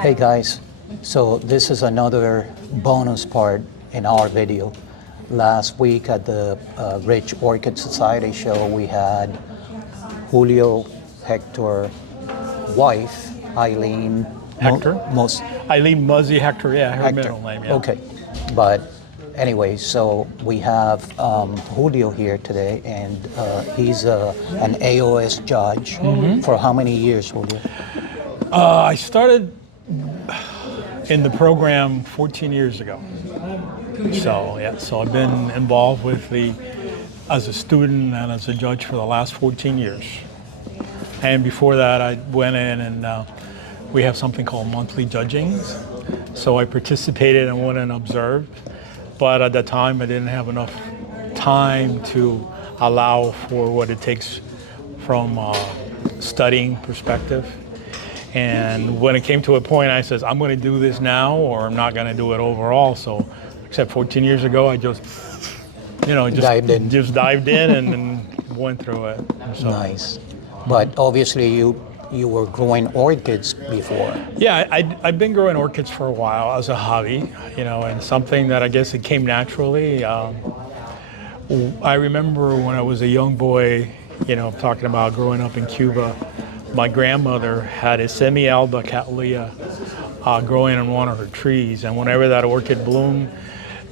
Hey guys, so this is another bonus part in our video. Last week at the Rich Orchid Society show, we had Julio Hector wife, Eileen Hector? Most Eileen Muzzy Hector, yeah, her Hector. middle name, yeah. Okay, but anyway, so we have Julio here today, and he's an AOS judge for how many years, Julio? I started in the program 14 years ago. So I've been involved with as a student and as a judge for the last 14 years. And before that, I went in and we have something called monthly judgings. So I participated and went and observed. But at that time, I didn't have enough time to allow for what it takes from a studying perspective. And when it came to a point, I says, I'm going to do this now, or I'm not going to do it overall. So, except 14 years ago, I just dived in and went through it. So. Nice. But obviously, you were growing orchids before. Yeah, I've been growing orchids for a while as a hobby, and something that I guess it came naturally. I remember when I was a young boy, talking about growing up in Cuba, my grandmother had a semi-alba cattleya growing on one of her trees, and whenever that orchid bloomed,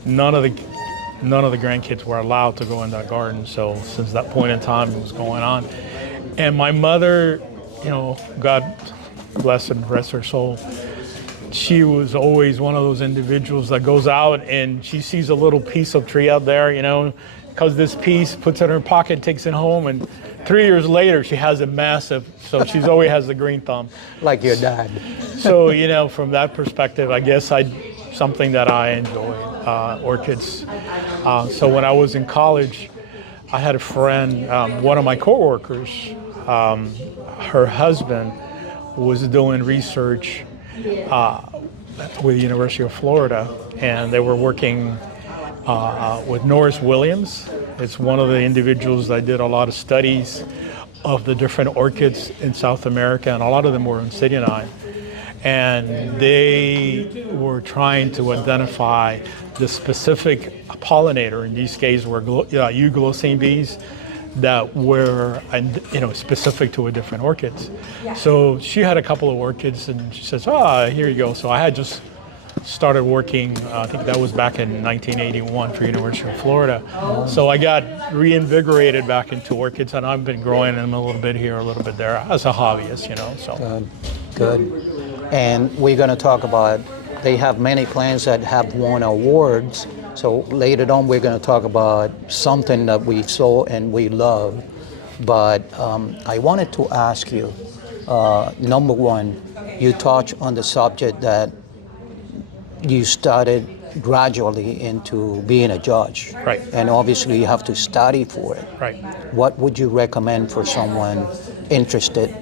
none of the grandkids were allowed to go in that garden. So since that point in time, it was going on. And my mother, God bless and rest her soul, she was always one of those individuals that goes out and she sees a little piece of tree out there, because this piece, puts it in her pocket, takes it home, and 3 years later she has a massive, so she's always has the green thumb. Like your dad. So, from that perspective, I guess something that I enjoy, orchids. So when I was in college, I had a friend, one of my coworkers, her husband was doing research with the University of Florida, and they were working with Norris Williams. It's one of the individuals that did a lot of studies of the different orchids in South America, and a lot of them were in Cydianine. And they were trying to identify the specific pollinator, in these cases were euglossine bees, that were specific to a different orchids. So she had a couple of orchids, and she says, here you go. So I had just started working, I think that was back in 1981 for University of Florida. So I got reinvigorated back into orchids, and I've been growing them a little bit here, a little bit there, as a hobbyist, so. Good. And we're going to talk about, they have many plants that have won awards. So later on, we're going to talk about something that we saw and we love. But I wanted to ask you, number one, you touched on the subject that you started gradually into being a judge. Right. And obviously you have to study for it. Right. What would you recommend for someone interested,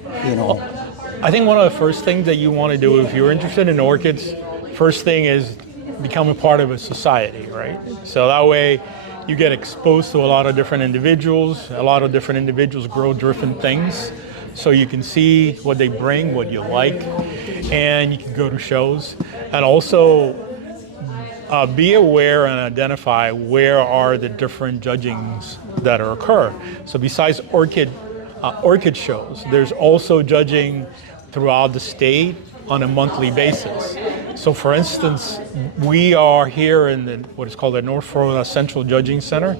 I think one of the first things that you want to do if you're interested in orchids, first thing is become a part of a society, right? So that way you get exposed to a lot of different individuals. A lot of different individuals grow different things. So you can see what they bring, what you like, and you can go to shows. And also be aware and identify where are the different judgings that occur. So besides orchid shows, there's also judging throughout the state on a monthly basis. So for instance, we are here in what is called the North Florida Central Judging Center,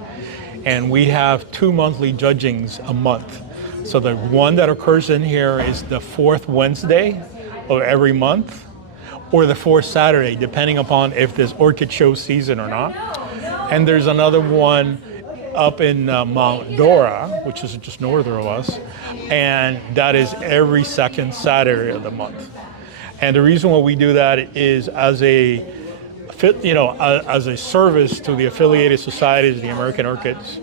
and we have 2 monthly judgings a month. So the one that occurs in here is the 4th Wednesday of every month, or the 4th Saturday, depending upon if there's orchid show season or not. And there's another one up in Mount Dora, which is just north of us, and that is every 2nd Saturday of the month. And the reason why we do that is as a service to the affiliated societies of the American Orchids.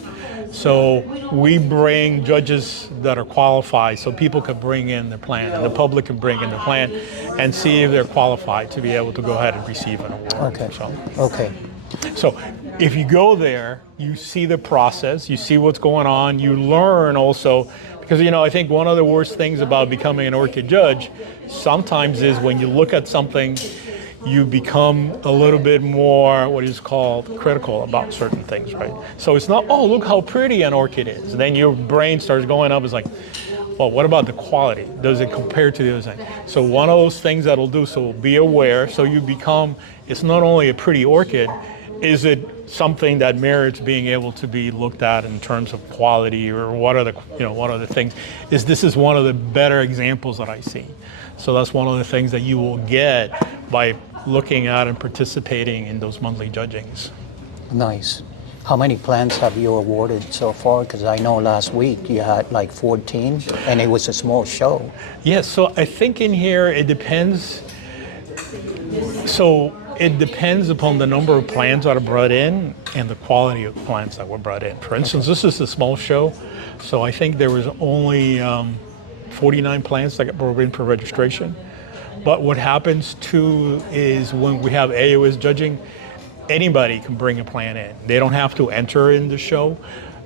So we bring judges that are qualified, so people can bring in their plant, and the public can bring in their plant and see if they're qualified to be able to go ahead and receive an award. Okay. So if you go there, you see the process, you see what's going on, you learn also, Because, I think one of the worst things about becoming an orchid judge sometimes is when you look at something, you become a little bit more what is called critical about certain things, right? So it's not, oh, look how pretty an orchid is. Then your brain starts going up, it's like, well, what about the quality? Does it compare to the other thing? So one of those things that'll do, so be aware, so you become, it's not only a pretty orchid, is it something that merits being able to be looked at in terms of quality, or what are the things? This is one of the better examples that I see. So that's one of the things that you will get by looking at and participating in those monthly judgings. Nice. How many plants have you awarded so far? Because I know last week you had like 14, and it was a small show. Yes, so I think in here it depends. So it depends upon the number of plants that are brought in and the quality of plants that were brought in. For instance, this is a small show, so I think there was only 49 plants that got brought in for registration. But what happens too is when we have AOS judging, anybody can bring a plant in. They don't have to enter in the show.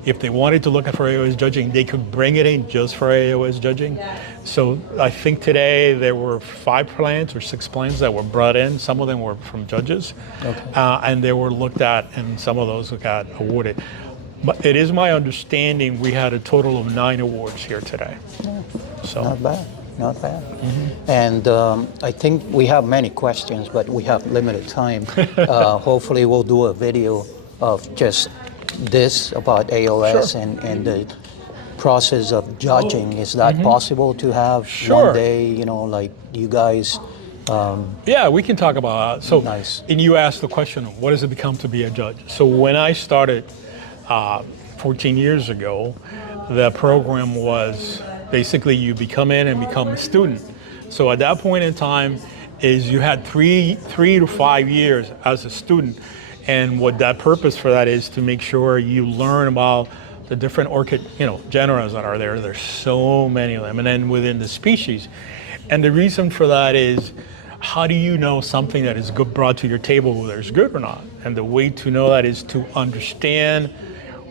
If they wanted to look for AOS judging, they could bring it in just for AOS judging. So I think today there were 5 plants or 6 plants that were brought in. Some of them were from judges, and they were looked at, and some of those got awarded. But it is my understanding we had a total of 9 awards here today. So Not bad. Not bad. And I think we have many questions, but we have limited time. Hopefully we'll do a video of just this about AOS and the process of judging. Is that possible to have one day, like you guys? Yeah, we can talk about that. So, Nice. And you asked the question, what does it become to be a judge? So when I started 14 years ago, the program was basically you become in and become a student. So at that point in time is you had three to 5 years as a student. And what that purpose for that is to make sure you learn about the different orchid, genera that are there. There's so many of them. And then within the species. And the reason for that is, how do you know something that is good brought to your table, whether it's good or not? And the way to know that is to understand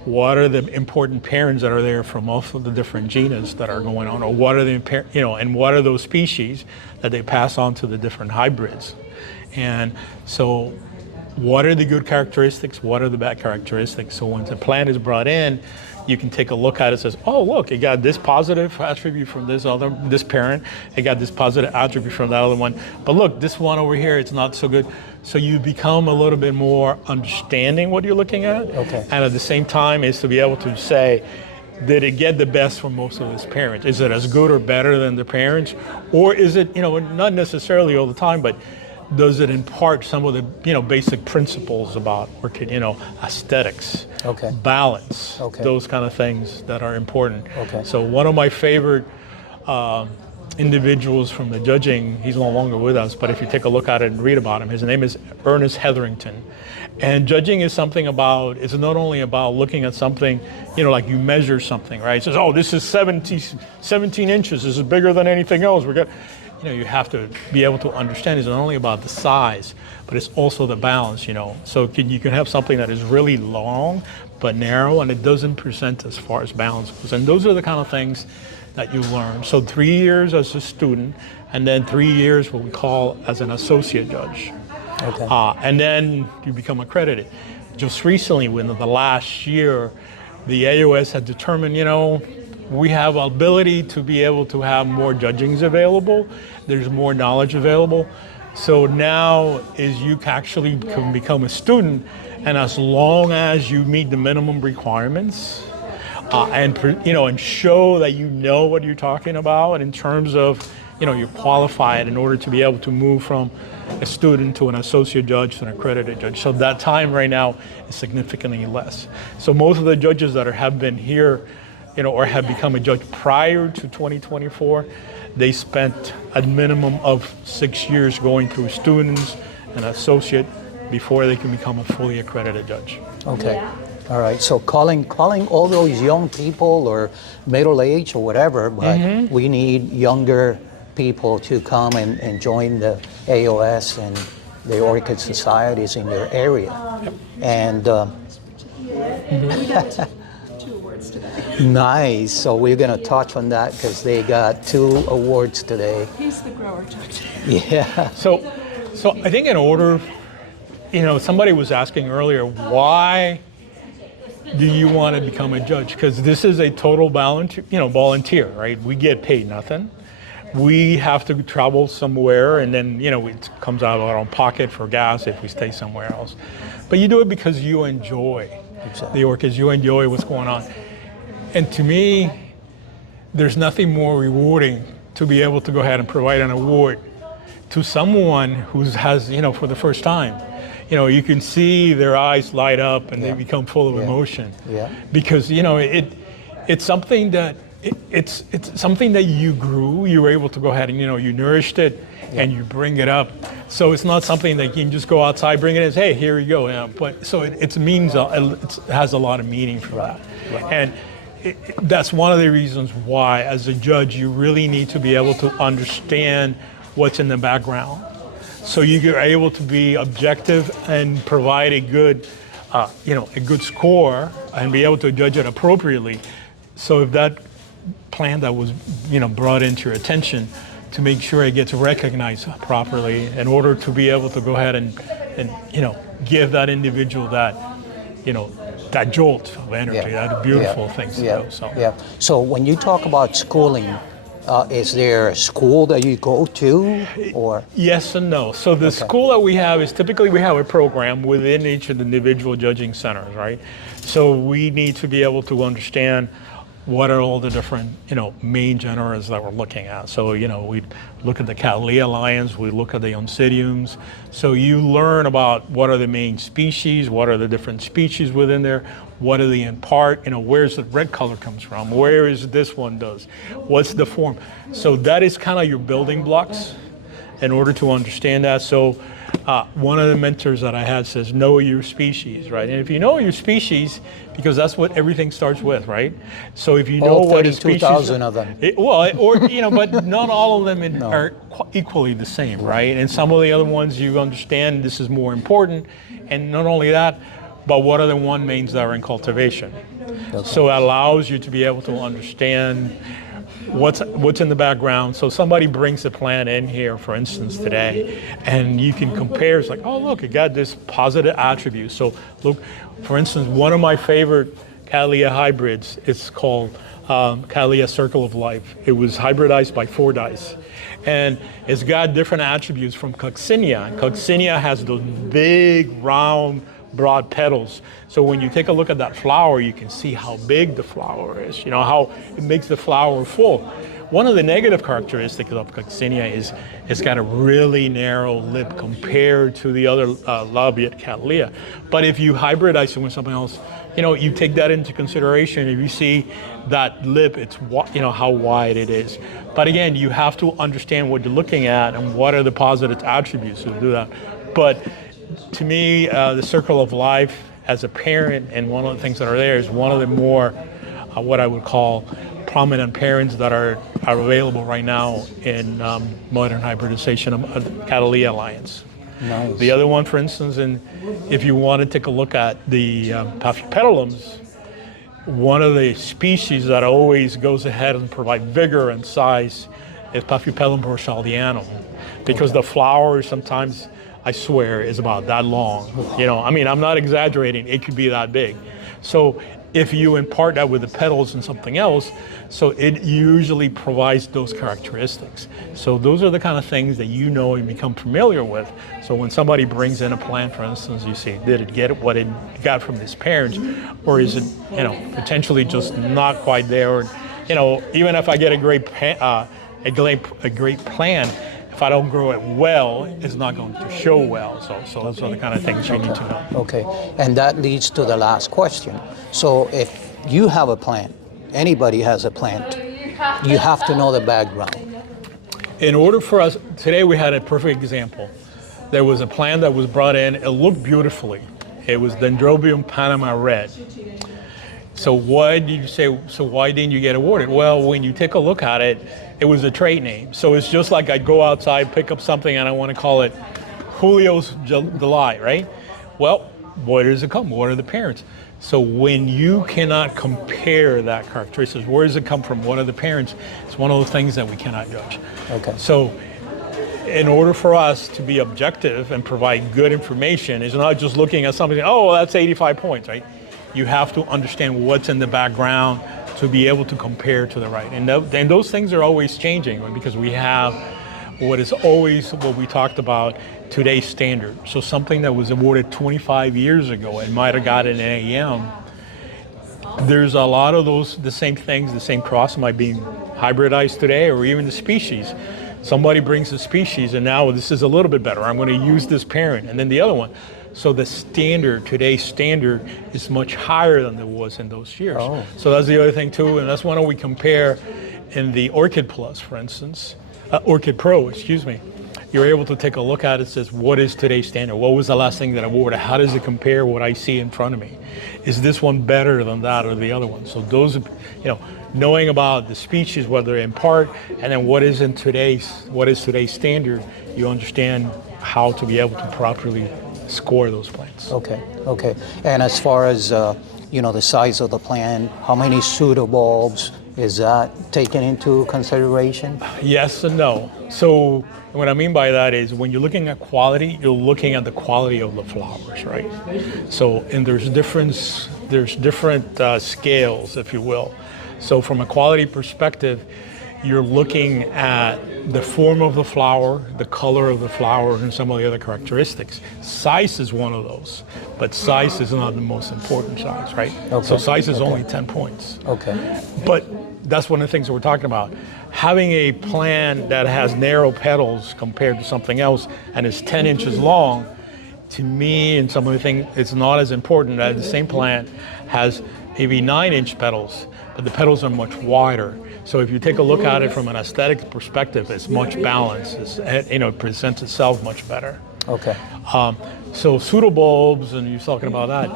what are the important parents that are there from all of the different genus that are going on, or what are the, and what are those species that they pass on to the different hybrids. And so what are the good characteristics? What are the bad characteristics? So once a plant is brought in, you can take a look at it and says, oh, look, it got this positive attribute from this parent. It got this positive attribute from that other one. But look, this one over here, it's not so good. So you become a little bit more understanding what you're looking at. Okay. And at the same time is to be able to say, did it get the best from most of its parents? Is it as good or better than the parents? Or is it, not necessarily all the time, but does it impart some of the, basic principles about orchid, aesthetics, balance, those kind of things that are important. So one of my favorite individuals from the judging, he's no longer with us, but if you take a look at it and read about him, his name is Ernest Hetherington. And judging is something about, it's not only about looking at something, like you measure something, right? It says, oh, this is 17 inches, this is bigger than anything else. You have to be able to understand it's not only about the size, but it's also the balance, So you can have something that is really long, but narrow, and it doesn't present as far as balance goes. And those are the kind of things that you learn. So 3 years as a student, and then 3 years what we call as an associate judge. And then you become accredited. Just recently, within the last year, the AOS had determined, we have ability to be able to have more judgings available. There's more knowledge available. So now is you actually can become a student, and as long as you meet the minimum requirements, and show that you know what you're talking about in terms of, you're qualified in order to be able to move from a student to an associate judge to an accredited judge. So that time right now is significantly less. So most of the judges that have been here, or have become a judge prior to 2024, they spent a minimum of 6 years going through students and associate before they can become a fully accredited judge. All right, so calling all those young people or middle age or whatever, but we need younger people to come and join the AOS and the orchid societies in their area. And Nice. So we're going to touch on that because they got 2 awards today. He's the grower judge. Yeah. So I think in order, somebody was asking earlier, why do you want to become a judge? Because this is a total volunteer, right? We get paid nothing. We have to travel somewhere, and then it comes out of our own pocket for gas if we stay somewhere else. But you do it because you enjoy the orchids. You enjoy what's going on. And to me, there's nothing more rewarding to be able to go ahead and provide an award to someone who has, for the first time. You can see their eyes light up and they become full of emotion. Yeah. Because it's something that it's something that you grew. You were able to go ahead and you nourished it and you bring it up. So it's not something that you can just go outside, bring it in, say, hey, here you go. But so it has a lot of meaning for that. Right. And that's one of the reasons why, as a judge, you really need to be able to understand what's in the background. So you're able to be objective and provide a good, a good score and be able to judge it appropriately. So if that plant that was, brought into your attention, to make sure it gets recognized properly in order to be able to go ahead and give that individual that, that jolt of energy, that beautiful thing. So when you talk about schooling, is there a school that you go to, or? Yes and no. So the school that we have is typically we have a program within each of the individual judging centers, right? So we need to be able to understand what are all the different, main genera that we're looking at. So, we look at the Cattleya lions, we look at the Oncidiums. So you learn about what are the main species, what are the different species within there, what are they in part, where's the red color comes from, where is this one does, what's the form. So that is kind of your building blocks in order to understand that. So one of the mentors that I had says, know your species, right? And if you know your species, because that's what everything starts with, right? So if you know what a species, 32,000 of them. But not all of them are equally the same, right? And some of the other ones you understand this is more important, and not only that, but what are the one mains that are in cultivation? So it allows you to be able to understand what's in the background. So somebody brings a plant in here, for instance, today, and you can compare. It's like, oh, look, it got this positive attribute. So look, for instance, one of my favorite Cattleya hybrids is called Cattleya Circle of Life. It was hybridized by Fordyce. And it's got different attributes from Coccinia. Coccinia has those big, round, broad petals. So when you take a look at that flower, you can see how big the flower is, how it makes the flower full. One of the negative characteristics of Coccinia is it's got a really narrow lip compared to the other Labiate Cattleya. But if you hybridize it with something else, you take that into consideration. If you see that lip, it's how wide it is. But again, you have to understand what you're looking at and what are the positive attributes to do that. But to me, the Circle of Life as a parent, and one of the things that are there is one of the more, what I would call prominent parents that are available right now in modern hybridization of Cattleya lions. Nice. The other one, for instance, and if you want to take a look at the Paphiopedilums, one of the species that always goes ahead and provide vigor and size is Paphiopedilum borchardianum, because the flowers sometimes, I swear, is about that long. I'm not exaggerating, it could be that big. So if you impart that with the petals and something else, so it usually provides those characteristics. So those are the kind of things that you become familiar with. So when somebody brings in a plant, for instance, you see, did it get what it got from its parents, or is it, potentially just not quite there? Or, even if I get a great plant, if I don't grow it well, it's not going to show well. So those are the kind of things you need to know. Okay, and that leads to the last question. So if you have a plant, anybody has a plant, you have to know the background. In order for us, today we had a perfect example. There was a plant that was brought in, it looked beautifully. It was Dendrobium Panama Red. So why didn't you get awarded? Well, when you take a look at it, it was a trade name. So it's just like I'd go outside, pick up something, and I want to call it Julio's Delight, right? Well, where does it come? What are the parents? So when you cannot compare that characteristics, where does it come from? What are the parents? It's one of those things that we cannot judge. Okay. So in order for us to be objective and provide good information, it's not just looking at something, oh, that's 85 points, right? You have to understand what's in the background to be able to compare to the right. And those things are always changing because we have what is always what we talked about, today's standard. So something that was awarded 25 years ago and might have gotten an AM, there's a lot of those, the same things, the same cross might be hybridized today, or even the species. Somebody brings a species and now this is a little bit better. I'm going to use this parent and then the other one. So the standard, today's standard, is much higher than it was in those years. Oh. So that's the other thing too, and that's when we compare in the Orchid Plus, for instance, Orchid Pro, excuse me. You're able to take a look at it, says, what is today's standard? What was the last thing that I awarded? How does it compare what I see in front of me? Is this one better than that or the other one? So those, knowing about the species, whether in part, and then what is today's standard, you understand how to be able to properly score those plants. Okay. And as far as the size of the plant, how many pseudobulbs, is that taken into consideration? Yes and no. So what I mean by that is when you're looking at quality, you're looking at the quality of the flowers, right? So, and there's different scales, if you will. So from a quality perspective, you're looking at the form of the flower, the color of the flower, and some of the other characteristics. Size is one of those, but size is not the most important size, right? Okay. So size is only 10 points. Okay. But that's one of the things that we're talking about. Having a plant that has narrow petals compared to something else and is 10 inches long, to me, and some of the things, it's not as important as the same plant has maybe 9-inch petals, but the petals are much wider. So if you take a look at it from an aesthetic perspective, it's much balanced. It presents itself much better. Okay. So pseudobulbs, and you're talking about that,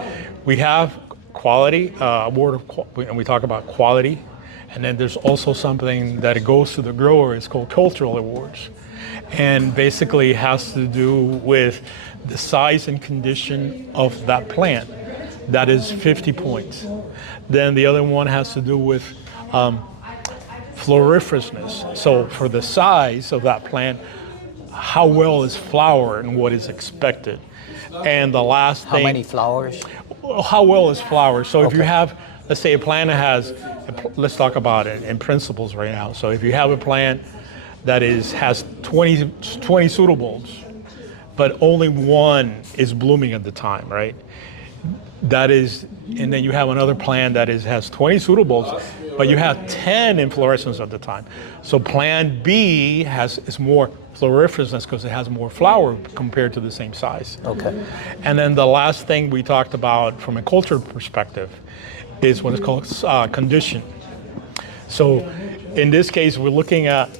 we have quality, and we talk about quality, and then there's also something that it goes to the grower. It's called cultural awards, and basically has to do with the size and condition of that plant. That is 50 points. Then the other one has to do with floriferousness. So for the size of that plant, how well is flower and what is expected. And the last thing— How many flowers? How well is flower? So if you Okay. have, let's say a plant that has, let's talk about it in principles right now. So if you have a plant that has 20 pseudobulbs, but only one is blooming at the time, right? That is, and then you have another plant that has 20 pseudobulbs, but you have 10 inflorescence at the time. So plant B is more floriferousness because it has more flower compared to the same size. Okay. And then the last thing we talked about from a culture perspective is what is called condition. So in this case, we're looking at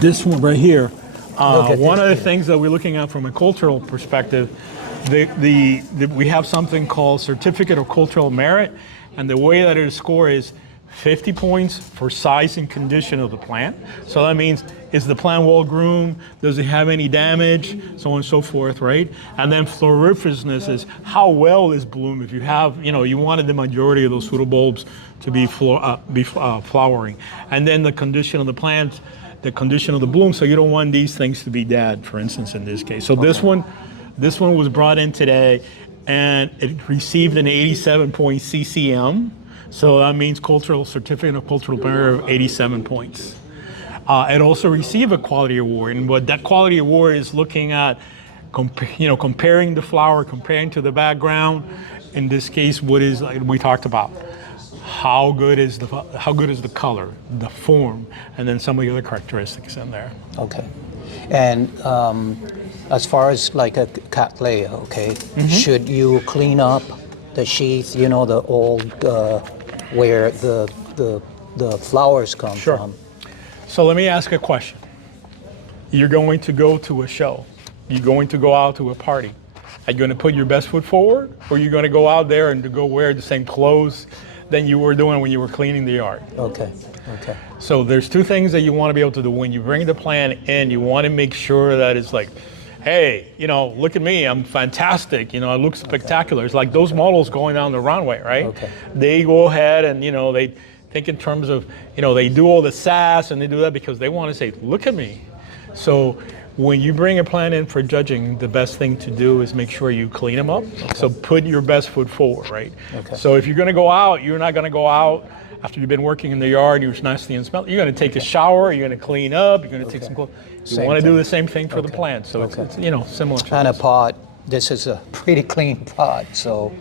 this one right here. One of the things that we're looking at from a cultural perspective, we have something called Certificate of Cultural Merit, and the way that it is scored is 50 points for size and condition of the plant. So that means, is the plant well groomed? Does it have any damage? So on and so forth, right? And then floriferousness is how well is bloom. If you have, you wanted the majority of those pseudobulbs to be flowering. And then the condition of the plant, the condition of the bloom, so you don't want these things to be dead, for instance, in this case. So this one was brought in today, and it received an 87 point CCM. So that means Cultural Certificate of Cultural Merit of 87 points. It also received a quality award, and what that quality award is looking at, comparing the flower, comparing to the background. In this case, what is, like we talked about, how good is the color, the form, and then some of the other characteristics in there. Okay. And as far as like a cattleya, okay, should you clean up the sheath, the old where the flowers come Sure. from? So let me ask a question. You're going to go to a show. You're going to go out to a party. Are you going to put your best foot forward, or are you going to go out there and to go wear the same clothes than you were doing when you were cleaning the yard? Okay. So there's two things that you want to be able to do. When you bring the plant in, you want to make sure that it's like, hey, look at me, I'm fantastic, I look spectacular. It's like those models going down the runway, right? Okay. They go ahead and, they think in terms of, they do all the sass and they do that because they want to say, look at me. So when you bring a plant in for judging, the best thing to do is make sure you clean them up. Okay. So put your best foot forward, right? Okay. So if you're going to go out, you're not going to go out after you've been working in the yard, you're nasty and smell. You're going to take a shower, you're going to clean up, you're going to take some clothes. You want to do the same thing for the plant. So it's similar. And a pot, this is a pretty clean pot, so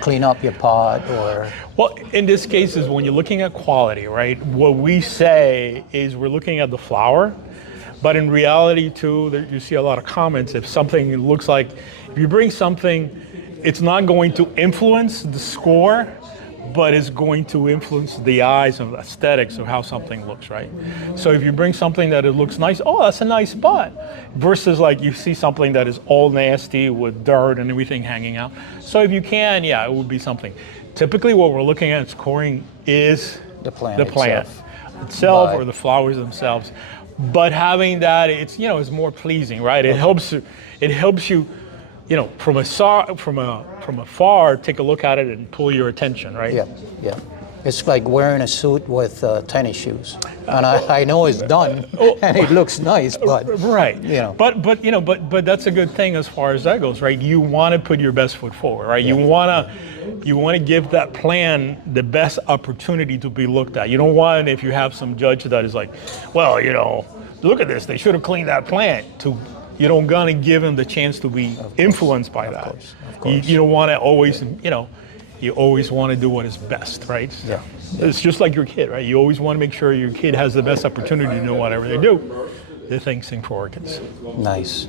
clean up your pot or... Well, in this case is when you're looking at quality, right? What we say is we're looking at the flower, but in reality too, you see a lot of comments. If something looks like, if you bring something, it's not going to influence the score, but it's going to influence the eyes and aesthetics of how something looks, right? So if you bring something that it looks nice, oh, that's a nice spot, versus like you see something that is all nasty with dirt and everything hanging out. So if you can, it would be something. Typically what we're looking at scoring is the plant itself or the flowers themselves. But having that, it's more pleasing, right? It helps you, from afar, take a look at it and pull your attention, right? Yeah. It's like wearing a suit with tennis shoes, and I know it's done and it looks nice, but right. But that's a good thing as far as that goes, right? You want to put your best foot forward, right? Yeah. You want to give that plant the best opportunity to be looked at. You don't want, if you have some judge that is like, well, look at this, they should have cleaned that plant. You don't gonna give him the chance to be influenced by that. Of course. You don't want to always, you always want to do what is best, right? Yeah. It's just like your kid, right? You always want to make sure your kid has the best opportunity to do whatever they do. The thing for orchids. Nice.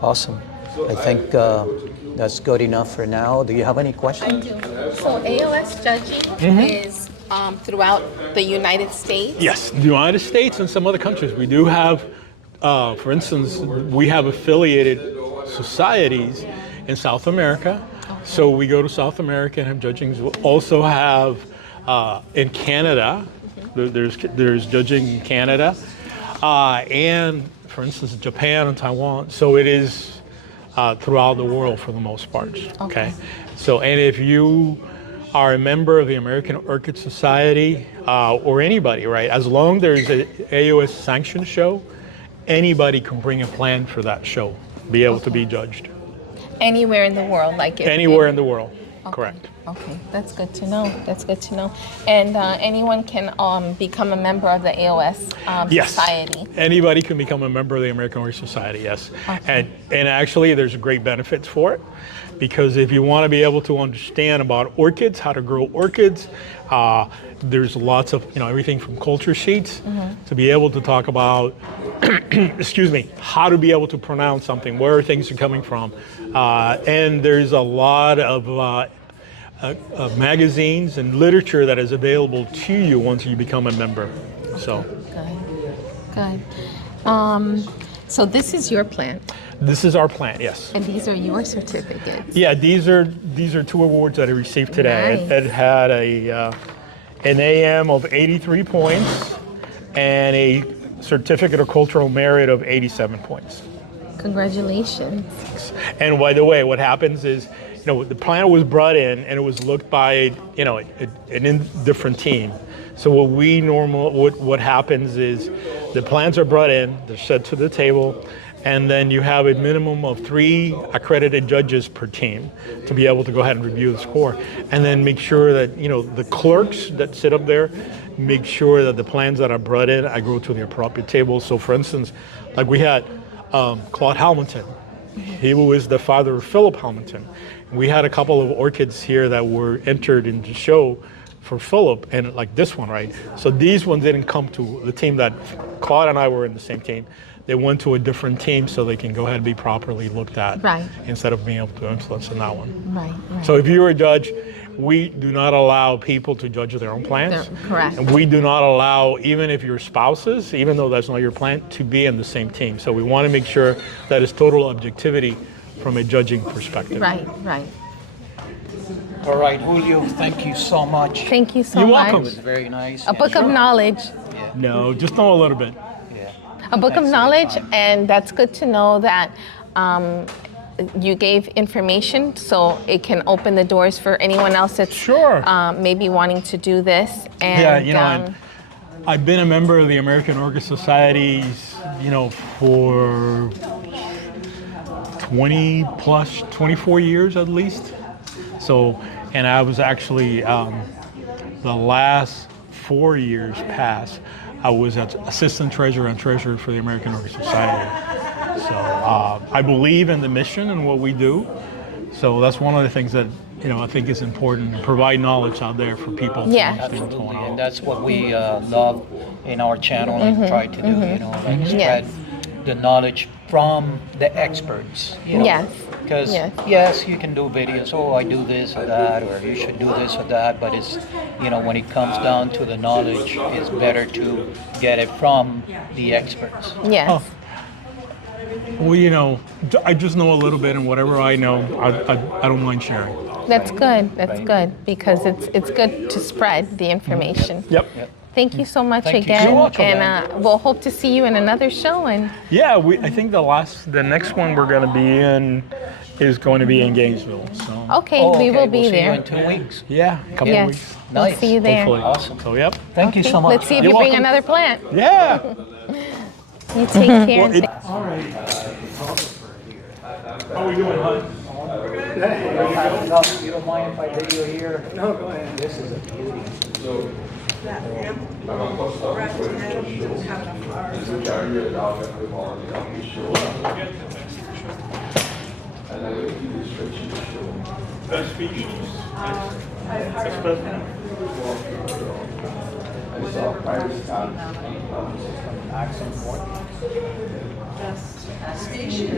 Awesome. I think that's good enough for now. Do you have any questions? I do. So AOS judging is throughout the United States? Yes, the United States and some other countries. We do have, for instance, we have affiliated societies in South America. Okay. So we go to South America and have judgings. We also have in Canada, there's judging in Canada, and for instance, Japan and Taiwan. So it is throughout the world for the most part. Okay. So, and if you are a member of the American Orchid Society or anybody, right? As long as there's an AOS sanctioned show, anybody can bring a plant for that show, be able to be judged. Anywhere in the world, anywhere in the world, correct. Okay, that's good to know. And anyone can become a member of the AOS yes. Society? Anybody can become a member of the American Orchid Society, yes. Okay. And actually there's great benefits for it, because if you want to be able to understand about orchids, how to grow orchids, there's lots of, everything from culture sheets to be able to talk about, excuse me, how to be able to pronounce something, where things are coming from. And there's a lot of magazines and literature that is available to you once you become a member. So good. So this is your plant. This is our plant, yes. And these are your certificates. Yeah, these are 2 awards that I received today. Nice. It had an AM of 83 points and a certificate of cultural merit of 87 points. Congratulations. And by the way, what happens is, the plant was brought in and it was looked by, an different team. So what happens is the plants are brought in, they're set to the table, and then you have a minimum of 3 accredited judges per team to be able to go ahead and review the score. And then make sure that, the clerks that sit up there make sure that the plants that are brought in, I go to the appropriate table. So for instance, like we had Claude Hamilton. He was the father of Philip Hamilton. We had a couple of orchids here that were entered in the show for Philip, and like this one, right? So these ones didn't come to the team that Claude and I were in the same team. They went to a different team so they can go ahead and be properly looked at, right, instead of being able to influence in that one. Right. So if you're a judge, we do not allow people to judge their own plants. Correct. And we do not allow, even if you're spouses, even though that's not your plant, to be in the same team. So we want to make sure that it's total objectivity from a judging perspective. Right. All right, Julio, thank you so much. Thank you so You're much. welcome. It was very nice. A book of knowledge. Yeah. No, just know a little bit. Yeah. A book of Thanks for your knowledge, time. and that's good to know that you gave information, so it can open the doors for anyone else that's Sure. maybe wanting to do this. And, Yeah, you know, and I've been a member of the American Orchid Societies, you know, for 24 years at least. So, and I was actually, the last 4 years past, I was assistant treasurer and treasurer for the American Orchid Society. So I believe in the mission and what we do. So that's one of the things that, you know, I think is important, to provide knowledge out there for people to Yeah. understand what's Absolutely, going on. and that's what we love in our channel and try to do, you know, like spread the knowledge from the experts. You know? Yes. Because Yes. yes, you can do videos. Oh, I do this or that, or you should do this or that. But it's, you know, when it comes down to the knowledge, it's better to get it from the experts. yes. Oh. Well, you know, I just know a little bit, and whatever I know, I don't mind sharing. That's good. That's Right. good, because it's good to spread the information. Yep. Thank you so much Thank you again, so much, and Amanda. we'll hope to see you in another show. And Yeah, I think the next one we're going to be in is going to be in Gainesville. So okay, Oh, we will okay, be we'll see there. you in 2 weeks. yeah, a couple Yes, weeks. we'll Nice. see you there. Hopefully. Awesome. So yep. Thank you so much. Let's see if You're you bring welcome. another plant. Yeah. You take care. Well, How are we doing, hon? You don't mind if I video here? No, go ahead. This is a beauty. Best species. Species.